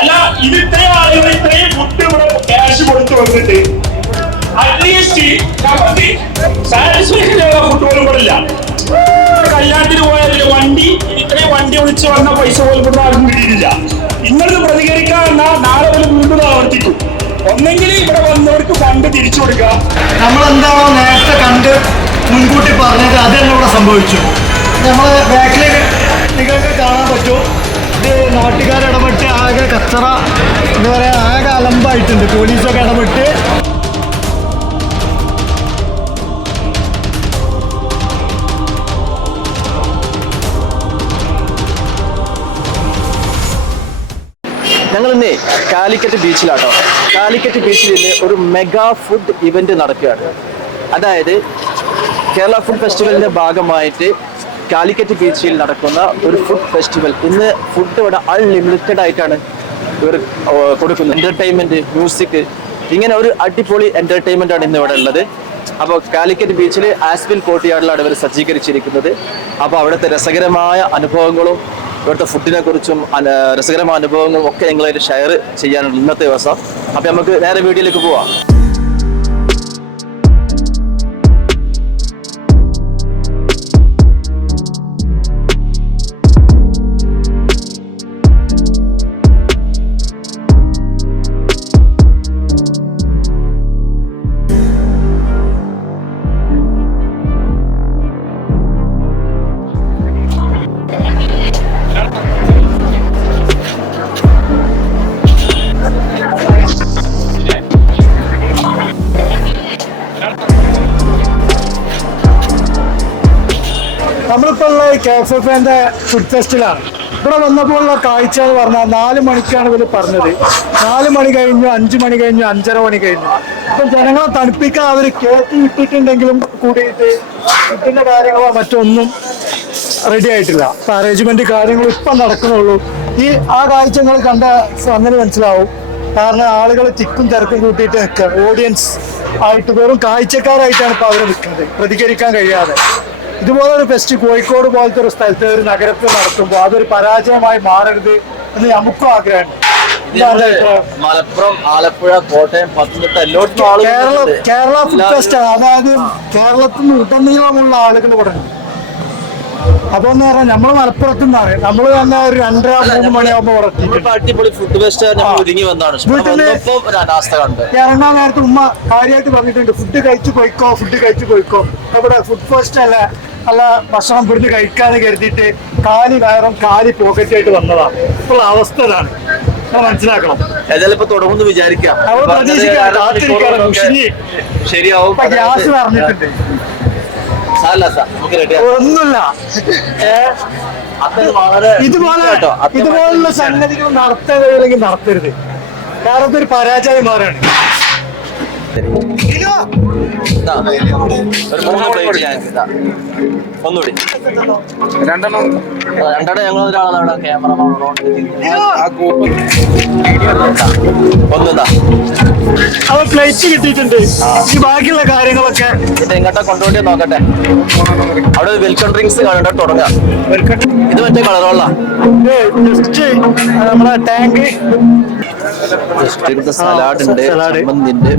അല്ല ഇത് ഇത്രയും ആളുകൾ ഇത്രയും ഫുഡ് ഇവിടെ ക്യാഷ് കൊടുത്തു വന്നിട്ട് അറ്റ്ലീസ്റ്റ് നമുക്ക് സാറ്റിസ്ഫാക്ഷൻ ഫുഡ് പോലും ഇല്ല. കല്യാണത്തിന് പോയാൽ വണ്ടി ഇത്രയും വണ്ടി വിളിച്ച് വന്ന പൈസ പോലും ഇവിടെ ആർക്കും കിട്ടിയിട്ടില്ല. ഇന്നത് പ്രതികരിക്കാൻ എന്നാൽ നാളെ ഒരു വീണ്ടും ആവർത്തിക്കും. ഒന്നെങ്കിൽ ഇവിടെ വന്നവർക്ക് ഫണ്ട് തിരിച്ചു കൊടുക്കുക. നമ്മളെന്താണോ നേരത്തെ കണ്ട് മുൻകൂട്ടി പറഞ്ഞത് അത് തന്നെ ഇവിടെ സംഭവിച്ചു. നമ്മൾ ബാക്കിൽ നിങ്ങൾക്ക് കാണാൻ പറ്റും. ഇത് നാട്ടുകാരിടപെട്ട് ആകെ കച്ചറ എന്താ പറയുക, ആകെ അലമ്പായിട്ടുണ്ട്. പോലീസൊക്കെ ഇടപെട്ട് ഞങ്ങൾ ഇന്നേ കാലിക്കറ്റ് ബീച്ചിലാട്ടോ. കാലിക്കറ്റ് ബീച്ചിൽ ഇന്ന് ഒരു മെഗാ ഫുഡ് ഇവന്റ് നടക്കുകയാണ്. അതായത് കേരള ഫുഡ് ഫെസ്റ്റിവലിന്റെ ഭാഗമായിട്ട് കാലിക്കറ്റ് ബീച്ചിൽ നടക്കുന്ന ഒരു ഫുഡ് ഫെസ്റ്റിവൽ. ഇന്ന് ഫുഡ് ഇവിടെ അൺലിമിറ്റഡ് ആയിട്ടാണ് ഇവർ കൊടുക്കുന്നത്. എന്റർടൈൻമെന്റ്, മ്യൂസിക്, ഇങ്ങനെ ഒരു അടിപൊളി എന്റർടൈൻമെന്റ് ആണ് ഇന്ന് ഇവിടെ ഉള്ളത്. അപ്പോൾ കാലിക്കറ്റ് ബീച്ചിൽ ആസ്പിൽ കോർട്ട്യാർഡിലാണ് ഇവർ സജ്ജീകരിച്ചിരിക്കുന്നത്. അപ്പോൾ അവിടുത്തെ രസകരമായ അനുഭവങ്ങളും ഇവിടുത്തെ ഫുഡിനെ കുറിച്ചും രസകരമായ അനുഭവങ്ങളും ഒക്കെ നിങ്ങളായിട്ട് ഷെയർ ചെയ്യാനുള്ള ഇന്നത്തെ ദിവസം. അപ്പം നമുക്ക് നേരെ വീഡിയോയിലേക്ക് പോവാം. നമ്മളിപ്പോൾ ഉള്ള KFFന്റെ ഫുഡ് ഫെസ്റ്റിലാണ്. ഇവിടെ വന്നപ്പോഴുള്ള കാഴ്ച എന്ന് പറഞ്ഞാൽ 4 മണിക്കാണ് ഇവർ പറഞ്ഞത്. 4 മണി കഴിഞ്ഞു, 5 മണി കഴിഞ്ഞു, 5:30 മണി കഴിഞ്ഞു. ഇപ്പം ജനങ്ങളെ തണുപ്പിക്കാൻ അവർ കേക്ക് ഇട്ടിട്ടുണ്ടെങ്കിലും കൂടിയിട്ട് ഫുഡിന്റെ കാര്യങ്ങളോ മറ്റൊന്നും റെഡി ആയിട്ടില്ല. ഇപ്പം അറേഞ്ച്മെന്റ് കാര്യങ്ങളും ഇപ്പം നടക്കുന്നുള്ളൂ. ആ കാഴ്ച നിങ്ങൾ കണ്ട അങ്ങനെ മനസ്സിലാവും. കാരണം ആളുകൾ തിക്കും തിരക്കും കൂട്ടിയിട്ട് നിൽക്കുക. ഓഡിയൻസ് ആയിട്ട് വെറും കാഴ്ചക്കാരായിട്ടാണ് ഇപ്പോൾ അവർ നിൽക്കുന്നത്, പ്രതികരിക്കാൻ കഴിയാതെ. ഇതുപോലെ ഒരു ഫെസ്റ്റ് കോഴിക്കോട് പോലത്തെ ഒരു സ്ഥലത്ത് ഒരു നഗരത്തിൽ നടത്തുമ്പോൾ അതൊരു പരാജയമായി മാറരുത് എന്ന് നമുക്കും ആഗ്രഹമുണ്ട്. മലപ്പുറം, ആലപ്പുഴ, കോട്ടയം, പത്തനംതിട്ട എല്ലായിടത്തും കേരള ഫുഡ് ഫെസ്റ്റ്, അതായത് കേരളത്തിൽ നിന്ന് ഉടനീളമുള്ള ആളുകൾ ഇവിടെ ഉണ്ട്. അതെന്ന് പറഞ്ഞാൽ നമ്മൾ മലപ്പുറത്തു നിന്നാണ്. നമ്മൾ തന്നെ ഒരു 2:30-3 മണിയാകുമ്പോൾ അടിപൊളി ഫുഡ് ഫെസ്റ്റ് ഇറങ്ങാൻ നേരത്തെ ഉമ്മ കാര്യമായിട്ട് പറഞ്ഞിട്ടുണ്ട്, ഫുഡ് കഴിച്ചു പോയിക്കോ, ഫുഡ് കഴിച്ചു പോയിക്കോ. ഇവിടെ ഫുഡ് ഫെസ്റ്റ് അല്ല, നല്ല ഭക്ഷണം ഇവിടുന്ന് കഴിക്കാതെ കരുതിയിട്ട് കാലി വയറും കാലി പോക്കറ്റായിട്ട് വന്നതാണ്. ഇപ്പോൾ അവസ്ഥ ഇതാണ്, മനസ്സിലാക്കണം. ഏതായാലും ഇപ്പൊ തുടങ്ങുന്നു വിചാരിക്കാം. ശരിയാവും. ഗ്യാസ് പറഞ്ഞിട്ടുണ്ട് ഒന്നുമില്ല. ഇതുപോലുള്ള സംഗതികൾ നടത്താൻ കഴിയില്ലെങ്കിൽ നടത്തരുത്. കാരണം ഒരു പരാജയമാരാണ്. ഒന്നുകൂടി രണ്ടെണ്ണം ഞങ്ങൾ ഒരാളാണ് ക്യാമറമാൻ. ഒന്നുതാ അവർ പ്ലേറ്റ് കിട്ടിയിട്ടുണ്ട്. ഈ ബാക്കിയുള്ള കാര്യങ്ങളൊക്കെ ഇത് എങ്ങോട്ടാ കൊണ്ടുപോയി നോക്കട്ടെ. അവിടെ വെൽക്കം ഡ്രിങ്ക്സ് കാണണ്ട തുടങ്ങാം. ഇത് മറ്റേ കളറുള്ള നമ്മളെ ടാങ്ക് സലാഡ് ഉണ്ട്, ചമ്മന്തിണ്ട്.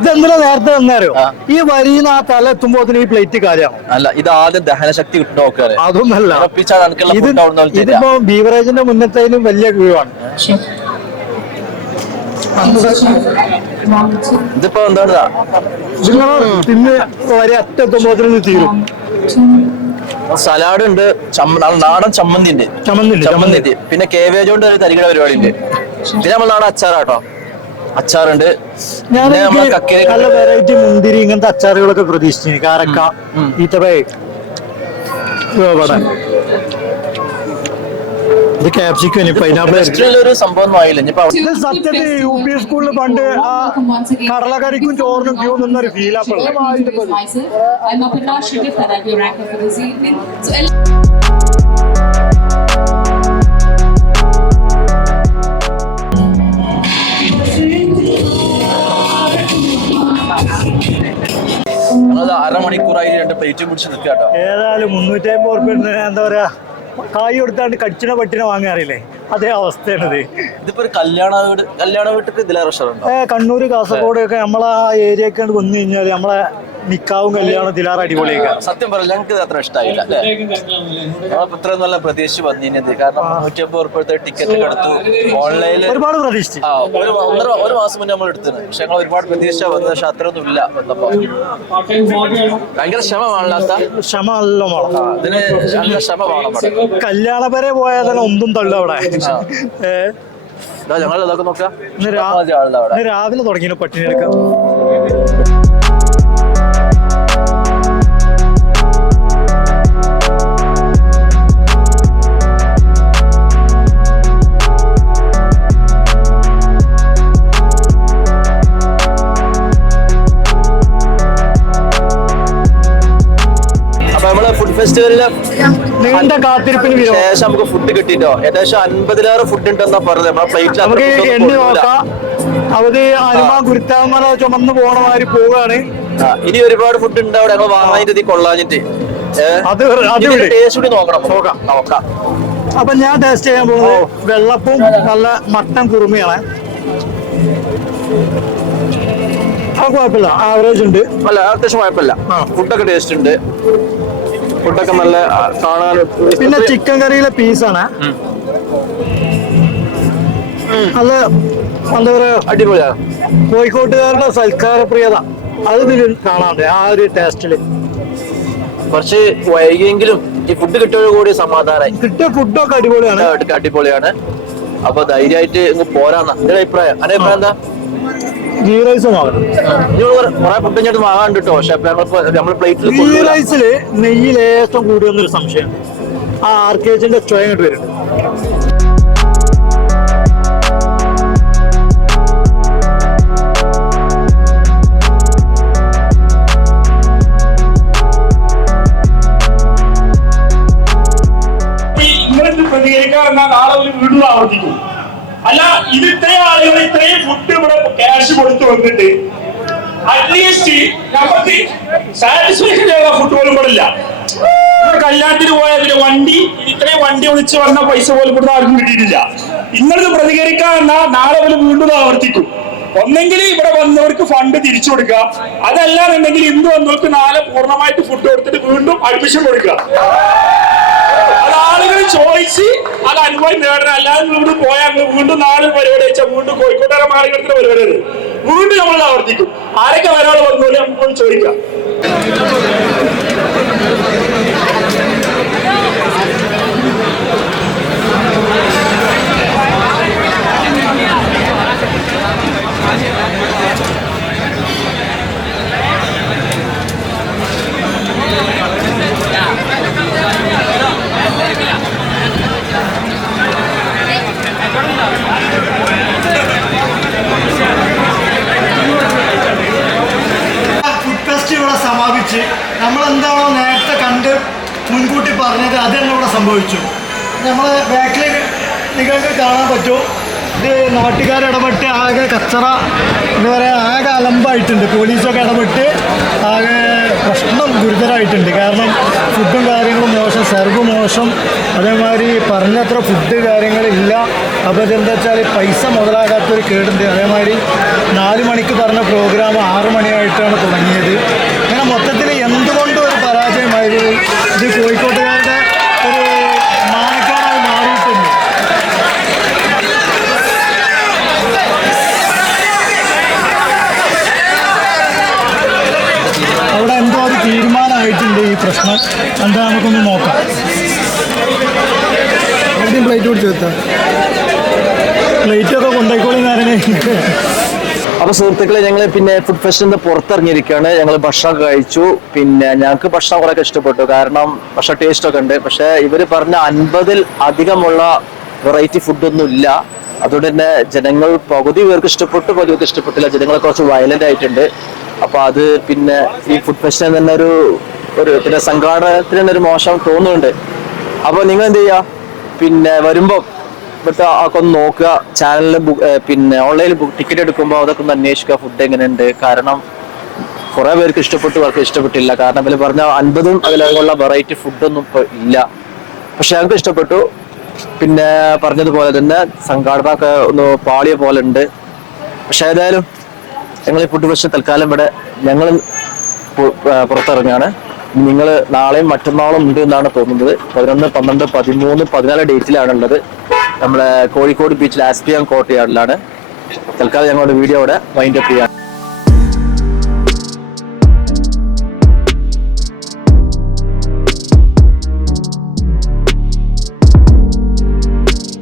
ഇതെന്തിനാ നേരത്തെ വന്നറിയോ? ഈ വരിന്ന് ആ തല എത്തുമ്പോ ഈ പ്ലേറ്റ് കാര്യമാണ്. അല്ല, ഇത് ആദ്യം ദഹനശക്തി കിട്ടും നോക്കാറ്. അതൊന്നല്ല, ഇതിപ്പോ ബീവറേജിന്റെ മുന്നത്തേലും വലിയ ക്യൂ ആണ്. ഇതിപ്പോ എന്താണ് തിന്ന് വരെ അറ്റെത്തുമ്പോ തീരും. സലാഡ് ഉണ്ട്, നാടൻ ചമ്മന്തി ഉണ്ട്, ചമ്മന്തി. പിന്നെ കേവേജ് കൊണ്ട് ഒരു തരികിട പരിപാടി ഉണ്ട്. പിന്നെ നമ്മൾ നാടൻ അച്ചാറാട്ടോ, അച്ചാറുണ്ട്. നല്ല വെറൈറ്റി മുന്തിരി ഇങ്ങനത്തെ അച്ചാറുകളൊക്കെ പ്രതീക്ഷിച്ചു. കാരക്ക, ഈത്തപ്പഴം, ഇത് ക്യാപ്സിക്കം, പൈനാപ്പിൾ. ഒരു സംഭവം സത്യത്തിൽ UP സ്കൂളിൽ പണ്ട് ആ കടലക്കറിക്കും ചോറിനും ക്യൂ നിന്നൊരു ഫീലാണ്. അരമണിക്കൂറായി 2 പ്ലേറ്റ് പിടിച്ച് നിൽക്കാട്ടോ. ഏതായാലും 350 ഉറുപ്പിക എന്താ പറയാ കായ് കൊടുത്താണ്ട് കടിച്ചിന പട്ടിനെ വാങ്ങാറില്ലേ, അതേ അവസ്ഥയാണിത്. ഇതിപ്പോ ഒരു കല്യാണ വീട്ടിൽ ഇതിലെ റെസ്റ്റോറന്റ് കണ്ണൂർ കാസർഗോഡ് ഒക്കെ നമ്മളെ ആ ഏരിയയൊക്കെ വന്നു കഴിഞ്ഞാൽ നമ്മളെ നിക്കാവും കല്യാണം ഇതിലാറ് അടിപൊളിയൊക്കെ. സത്യം പറയാം, ഞങ്ങൾക്ക് ഇത് അത്ര ഇഷ്ടമായില്ല അല്ലേ. ഇത്ര നല്ല പ്രതീക്ഷിച്ച് വന്നിരുന്നത്, കാരണം 150 ടിക്കറ്റ് എടുത്തു ഓൺലൈനിൽ ഒരുപാട് പ്രതീക്ഷിച്ചു. ഒരു മാസം മുന്നേ നമ്മൾ എടുത്തത്, പക്ഷെ ഞങ്ങൾ ഒരുപാട് പ്രതീക്ഷ വന്നത്, പക്ഷെ അത്രയൊന്നും ഇല്ല വന്നപ്പോ. ഭയങ്കര ക്ഷമ നല്ല വേണം, ഇതിന് നല്ല ക്ഷമ വേണം. കല്യാണ വരെ പോയാൽ തന്നെ ഒന്നും തള്ളു അവിടെ. ഞങ്ങൾ ഇതൊക്കെ നോക്കാം, രാവിലെ തുടങ്ങിയ പട്ടിണി എടുക്കാം. ഫുഡ് ഫെസ്റ്റിവലിന് നീണ്ട കാത്തിരിപ്പിന് ശേഷം നമുക്ക് ഫുഡ് കിട്ടിട്ടോ. ഏകദേശം 50-ലേറെ ഫുഡ് ഉണ്ടെന്നാ പറഞ്ഞത്. നമ്മളെ പ്ലേറ്റിൽ നമുക്ക് എണ്ണി നോക്കാം. അവര് ഗുരുത്താമല ചുമന്ന് പോണ മാതിരി പോവുകയാണ്. ഇനി ഒരുപാട് ഫുഡ് ഉണ്ട് അവിടെ, ഞങ്ങൾ വാങ്ങാനിട്ട് കൊള്ളാഞ്ഞിട്ട്. ടേസ്റ്റ് നോക്കാം. അപ്പൊ ഞാൻ ടേസ്റ്റ് ചെയ്യാൻ പോകുന്നത് വെള്ളപ്പും നല്ല മട്ടൻ കുറുമയാണ്. കുഴപ്പമില്ല, ആവറേജ് ഉണ്ട്. അല്ല, അത്യാവശ്യം കുഴപ്പമില്ല. ഫുഡൊക്കെ ടേസ്റ്റ് ഉണ്ട്, ഫുഡൊക്കെ നല്ല കാണാൻ. പിന്നെ ചിക്കൻ കറിയിലെ പീസാണ് നല്ല എന്താ പറയാ, അടിപൊളിയാണ്. കോഴിക്കോട്ടുകാരുടെ സൽക്കാര പ്രിയത അത് ഇതിൽ കാണാണ്ട്. ആ ഒരു ടേസ്റ്റില് കുറച്ച് വൈകിയെങ്കിലും ഈ ഫുഡ് കിട്ടിയോട് കൂടി സമാധാനമായി. കിട്ടിയ ഫുഡൊക്കെ അടിപൊളിയാണ്. അപ്പൊ ധൈര്യമായിട്ട് ഇങ്ങ് പോരാന്ന എന്റെ അഭിപ്രായം. അതിന്റെ അഭിപ്രായം എന്താ? ഗീ റൈസ് വാങ്ങണം. കുറെ ഫുഡ് ഇങ്ങോട്ട് വാങ്ങാൻ കിട്ടോ, പക്ഷെ നമ്മൾ പ്ലേറ്റിൽ ഗീ റൈസില് നെയ്യിൽ ഏറ്റവും കൂടിയൊന്നൊരു സംശയം, ആ ആർക്കേജിന്റെ ചുവ ഇങ്ങോട്ട് വരുന്നുണ്ട്. പ്രതികരിക്കാൻ നാളെ ഒരു വീണ്ടും ആവർത്തിക്കും. അല്ല, ഇത് ഇത്രയും ആളുകൾ ഇത്രയും ഫുഡ് ഇവിടെ ക്യാഷ് കൊടുത്തു വന്നിട്ട് അറ്റ്ലീസ്റ്റ് നമുക്ക് സാറ്റിസ്ഫാക്ഷൻ ചെയ്യുന്ന ഫുഡ് പോലും ഇല്ല. കല്യാണത്തിന് പോയ പിന്നെ വണ്ടി ഇത്രയും വണ്ടി വിളിച്ച് വന്ന പൈസ പോലും ഇവിടെ ആർക്കും കിട്ടിയിട്ടില്ല. ഇങ്ങനത് പ്രതികരിക്കാൻ നാളെ ഒരു വീണ്ടും ആവർത്തിക്കും. ഒന്നെങ്കിൽ ഇവിടെ വന്നവർക്ക് ഫണ്ട് തിരിച്ചു കൊടുക്കുക, അതല്ലാന്നുണ്ടെങ്കിൽ ഇന്ന് വന്നവർക്ക് നാളെ പൂർണ്ണമായിട്ട് ഫുഡ് കൊടുത്തിട്ട് വീണ്ടും അഡ്മിഷൻ കൊടുക്കുക. അത് ആളുകൾ ചോദിച്ച് അത് അനുഭവം നേടണം. അല്ലാതെ ഇവിടെ പോയാൽ വീണ്ടും നാളെ പരിപാടി വെച്ചാൽ വീണ്ടും കോഴിക്കോട്ടുകാരെ മാറിക്കെടുക്കുന്ന പരിപാടി വീണ്ടും നമ്മൾ ആവർത്തിക്കും. ആരൊക്കെ വരാതെ വന്നോലെ നമുക്ക് ചോദിക്കാം. സമാപിച്ച് നമ്മളെന്താണോ നേരത്തെ കണ്ട് മുൻകൂട്ടി പറഞ്ഞത് അത് തന്നെ ഇവിടെ സംഭവിച്ചു. നമ്മളെ ബാക്കിൽ നിങ്ങൾക്ക് കാണാൻ പറ്റും, ഇത് നാട്ടുകാരിടപെട്ട് ആകെ കച്ചറ എന്താ പറയുക, ആകെ അലമ്പായിട്ടുണ്ട്. പോലീസൊക്കെ ഇടപെട്ട് ആകെ പ്രശ്നം ഗുരുതരമായിട്ടുണ്ട്. കാരണം ഫുഡും കാര്യങ്ങളും മോശം, സെർവ് മോശം, അതേമാതിരി പറഞ്ഞത്ര ഫുഡ് കാര്യങ്ങളില്ല. അപ്പോൾ ഇതെന്താ വെച്ചാൽ പൈസ മുതലാകാത്തൊരു കേടുണ്ട്. അതേമാതിരി 4 മണിക്ക് പറഞ്ഞ പ്രോഗ്രാം 6 മണിയായിട്ടാണ് തുടങ്ങിയത്. അങ്ങനെ മൊത്തത്തിൽ എന്തുകൊണ്ടും ഒരു പരാജയമായിരുന്നു. ഇത് കോഴിക്കോട്ടുകാരുടെ ഒരു മാനക്കേടായി മാറിയിട്ടുണ്ട്. അവിടെ എന്തോ ഒരു തീരുമാനമായിട്ടുണ്ട് ഈ പ്രശ്നം. എന്താ നമുക്കൊന്ന് നോക്കാം. ആദ്യം പ്ലേറ്റ് പിടിച്ച് വെത്താം. പ്ലേറ്റൊക്കെ കൊണ്ടുപോയിക്കോളി നേരനെ. അപ്പൊ സുഹൃത്തുക്കളെ, ഞങ്ങൾ പിന്നെ ഫുഡ് ഫെസ്റ്റിന്റെ പുറത്തിറങ്ങിയിരിക്കുകയാണ്. ഞങ്ങൾ ഭക്ഷണം കഴിച്ചു. പിന്നെ ഞങ്ങൾക്ക് ഭക്ഷണം കുറെയൊക്കെ ഇഷ്ടപ്പെട്ടു, കാരണം ഭക്ഷണ ടേസ്റ്റ് ഒക്കെ ഉണ്ട്. പക്ഷെ ഇവര് പറഞ്ഞ 50-ൽ അധികമുള്ള വെറൈറ്റി ഫുഡൊന്നും ഇല്ല. അതുകൊണ്ട് തന്നെ ജനങ്ങൾ പകുതി പേർക്ക് ഇഷ്ടപ്പെട്ടു, പകുതിക്ക് ഇഷ്ടപ്പെട്ടില്ല. ജനങ്ങളെ കുറച്ച് വയലന്റ് ആയിട്ടുണ്ട്. അപ്പൊ അത് പിന്നെ ഈ ഫുഡ് ഫെസ്റ്റിന് തന്നെ ഒരു പിന്നെ സംഘാടനത്തിന് തന്നെ ഒരു മോശം തോന്നുന്നുണ്ട്. അപ്പൊ നിങ്ങൾ എന്ത് ചെയ്യുക, പിന്നെ വരുമ്പോൾ ഇവിടുത്തെ ഒക്കെ ഒന്ന് നോക്കുക. ചാനലിൽ പിന്നെ ഓൺലൈനിൽ ടിക്കറ്റ് എടുക്കുമ്പോൾ അതൊക്കെ ഒന്ന് അന്വേഷിക്കുക, ഫുഡ് എങ്ങനെയുണ്ട്. കാരണം കുറെ പേർക്ക് ഇഷ്ടപ്പെട്ടു, അവർക്ക് ഇഷ്ടപ്പെട്ടില്ല. കാരണം ഇവര് പറഞ്ഞ 50-ഉം അതിലുള്ള വെറൈറ്റി ഫുഡൊന്നും ഇപ്പൊ ഇല്ല. പക്ഷെ ഞങ്ങൾക്ക് ഇഷ്ടപ്പെട്ടു. പിന്നെ പറഞ്ഞതുപോലെ തന്നെ സംഘാടനമൊക്കെ ഒന്ന് പാളിയ പോലെ ഉണ്ട്. പക്ഷെ ഏതായാലും ഞങ്ങൾ ഈ ഫുഡ് ഫെസ്റ്റ് തൽക്കാലം ഇവിടെ ഞങ്ങൾ പുറത്തിറങ്ങുകയാണ്. നിങ്ങൾ നാളെയും മറ്റന്നാളും ഉണ്ട് എന്നാണ് തോന്നുന്നത്. 11, 12, 13, 14 ഡേറ്റിലാണുള്ളത്. നമ്മുടെ കോഴിക്കോട് ബീച്ചിൽ ആസ്പിയാൻ കോർട്ട്യാർഡിലാണ്. തൽക്കാലം ഞങ്ങളുടെ വീഡിയോ ഇവിടെ വൈൻഡ് അപ്പ് ചെയ്യാം.